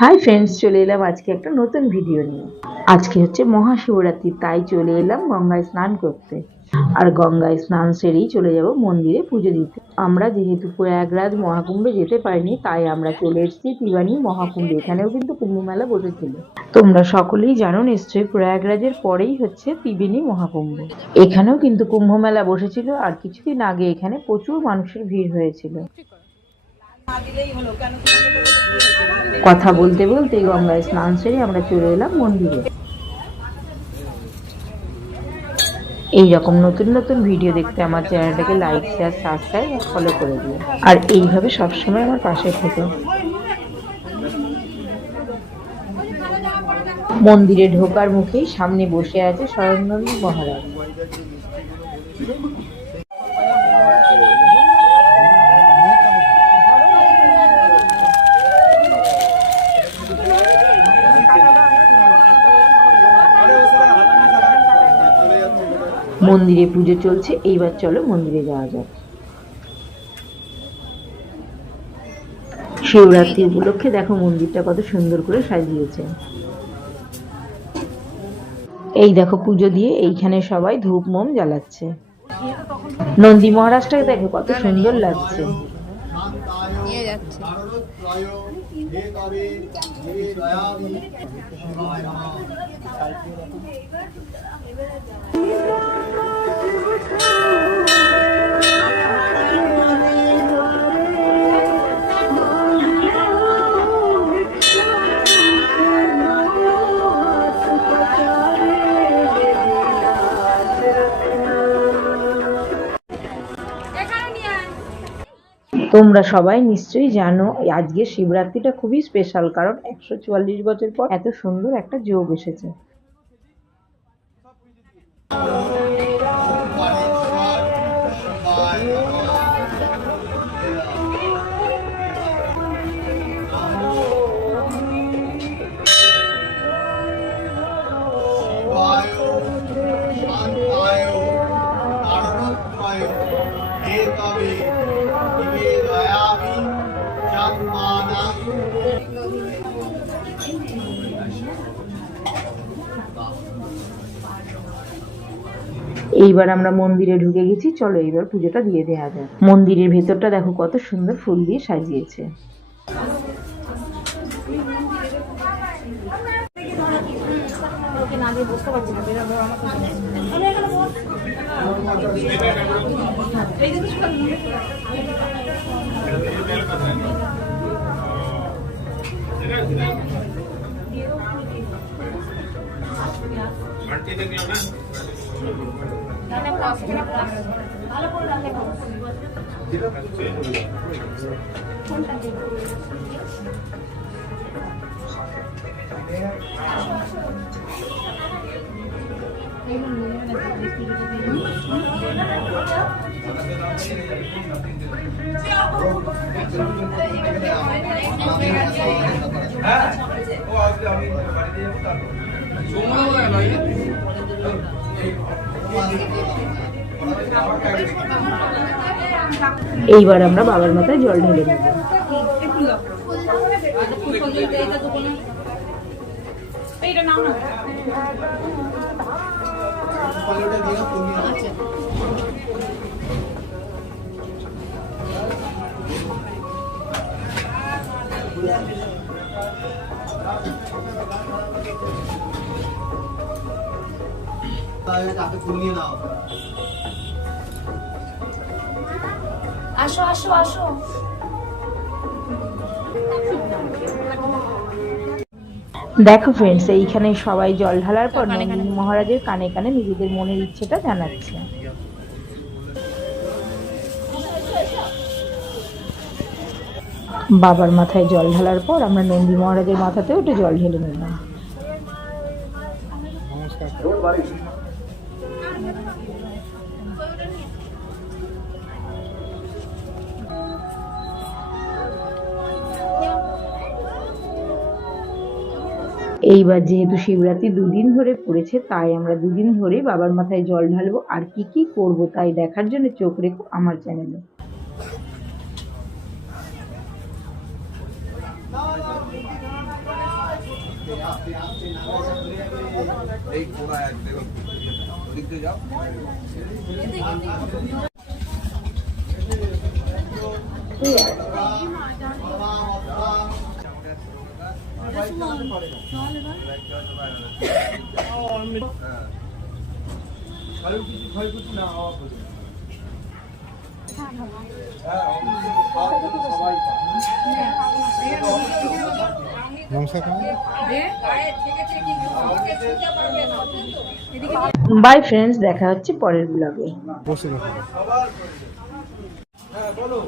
Hi friends, চলে এলাম আজকে একটা নতুন ভিডিও নিয়ে। আজকে হচ্ছে মহাশিবরাত্রি, তাই চলে এলাম গঙ্গায় স্নান করতে। আর গঙ্গায় স্নান সেরেই চলে যাব মন্দিরে পুজো দিতে। আমরা যেহেতু প্রয়াগরাজ মহাকুম্ভে যেতে পারিনি, তাই আমরা চলে এসেছি ত্রিবেণী মহাকুম্ভে। এখানেও কিন্তু কুম্ভ মেলা বসেছিল। তোমরা সকলেই জানো নিশ্চয়ই, প্রয়াগরাজের পরেই হচ্ছে ত্রিবেণী মহাকুম্ভ। এখানেও কিন্তু কুম্ভ মেলা বসেছিল, আর কিছুদিন আগে এখানে প্রচুর মানুষের ভিড় হয়েছিল। কথা বলতে বলতে গঙ্গায় স্নান সেরে আমরা চলে এলাম মন্দিরে। এইরকম নতুন নতুন ভিডিও দেখতে আমার চ্যানেলটাকে লাইক, শেয়ার, সাবস্ক্রাইব আর ফলো করে দিও। আর এইভাবে সবসময় আমার পাশে থেকো। মন্দিরে ঢোকার মুখেই সামনে বসে আছে স্বয়ংনন্দী মহারাজ। মন্দিরে পুজো চলছে, এইবার চলো মন্দিরে যাওয়া যাক। শিবরাত্রি উপলক্ষে দেখো মন্দিরটা কত সুন্দর করে সাজিয়েছে। এই দেখো পুজো দিয়ে এইখানে সবাই ধূপ মোম জ্বালাচ্ছে। নন্দী মহারাজটাকে দেখো কত সুন্দর লাগছে। তোমরা সবাই নিশ্চয়ই জানো আজকে শিবরাত্রিটা খুবই স্পেশাল, কারণ 144 বছর পর এত সুন্দর একটা যোগ এসেছে। এইবার আমরা মন্দিরে ঢুকে গেছি, চলো এইবার পুজোটা দিয়ে দেওয়া যায়। মন্দিরের ভেতরটা দেখো কত সুন্দর ফুল দিয়ে সাজিয়েছে। এইবার আমরা বাবার মাথায় জল ঢেলে দেব। আসো আসো আসো। দেখো ফ্রেন্ডস, এইখানে সবাই জল ঢালার পর নন্দিনী মহারাজের কানে কানে নিজেদের মনের ইচ্ছেটা জানাচ্ছে। বাবার মাথায় জল ঢালার পর আমরা নন্দী মহারাজের মাথাতেও একটু জল ঢেলে নিলাম। এইবার যেহেতু শিবরাত্রি দুদিন ধরে পড়েছে, তাই আমরা দুদিন ধরে বাবার মাথায় জল ঢালবো। আর কি কি করব তাই দেখার জন্য চোখ রেখো আমার চ্যানেলে। এই ঘোড়া এক দেখুন ওদিক দিয়ে যাও ক্ষয়ক্ষতি না হওয়া পর্যন্ত বাই ফ্রেন্ডস, দেখা হচ্ছে পরের ব্লগে। হ্যাঁ বলো।